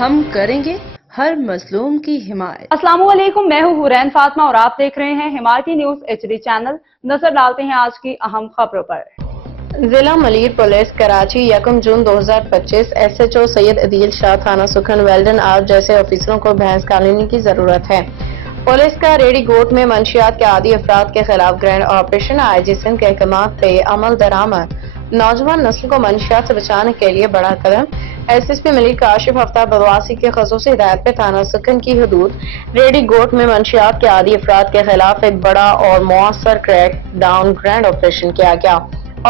ہم کریں گے ہر مظلوم کی حمایت۔ السلام علیکم، میں ہوں حورین فاطمہ اور آپ دیکھ رہے ہیں حمایتی نیوز HD چینل۔ نظر ڈالتے ہیں آج کی اہم خبروں پر۔ ضلع ملیر پولیس کراچی 1 جون 2025 SHO سید عدیل شاہ تھانہ سکھن ویلڈن آرٹ جیسے آفیسروں کو بحث کالونی کی ضرورت ہے۔ پولیس کا ریڈی گوٹ میں منشیات کے عادی افراد کے خلاف گرینڈ آپریشن IG سندھ کے احکامات پہ عمل درآمد۔ نوجوان نسل کو منشیات سے بچانے کے لیے بڑا قدم۔ SSP ملیر کاشف آفتاب بدواسی کی خصوصی ہدایت پہ تھانہ سکھن کی حدود ریڈی گوٹ میں منشیات کے عادی افراد کے خلاف ایک بڑا اور مؤثر کریک ڈاؤن گرینڈ آپریشن کیا گیا۔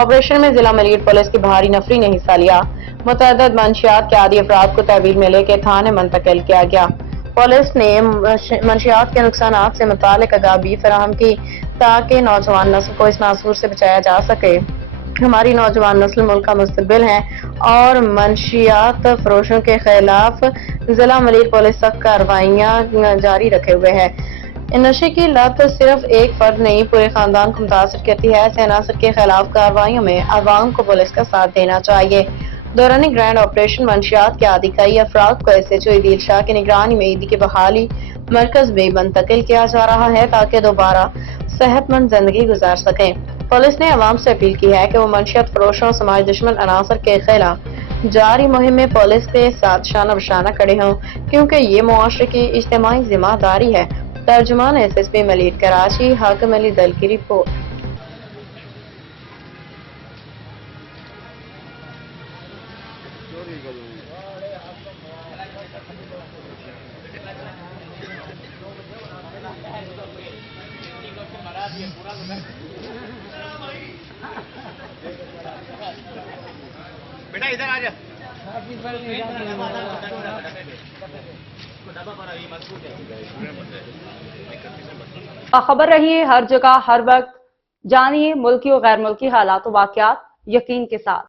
آپریشن میں ضلع ملیر پولیس کی بھاری نفری نے حصہ لیا۔ متعدد منشیات کے عادی افراد کو تحویل میں لے کے تھانے منتقل کیا گیا۔ پولیس نے منشیات کے نقصانات سے متعلق آگاہی فراہم کی تاکہ نوجوان نسل کو اس ناسور سے بچایا جا سکے۔ ہماری نوجوان نسل ملک کا مستقبل ہے اور منشیات فروشوں کے خلاف ضلع ملیر پولیس سخت کارروائیاں جاری رکھے ہوئے ہے۔ نشے کی لت صرف ایک فرد نہیں پورے خاندان کو متاثر کرتی ہے۔ ایسے عناصر کے خلاف کارروائیوں میں عوام کو پولیس کا ساتھ دینا چاہیے۔ دوران گرینڈ آپریشن منشیات کے عادی کئی افراد کو SHO عدیل شاہ کی نگرانی میں عیدی کے بحالی مرکز میں منتقل کیا جا رہا ہے تاکہ دوبارہ صحت مند زندگی گزار سکیں۔ پولیس نے عوام سے اپیل کی ہے کہ وہ منشیات فروشوں اور سماج دشمن عناصر کے خلاف جاری مہم میں پولیس کے ساتھ شانہ بشانہ کھڑے ہوں کیونکہ یہ معاشرے کی اجتماعی ذمہ داری ہے۔ ترجمان SSP ملیر کراچی حاکم علی دل کی رپورٹ۔ بیٹا ادھر آ جا۔ باخبر رہیے ہر جگہ ہر وقت، جانیے ملکی و غیر ملکی حالات و واقعات یقین کے ساتھ۔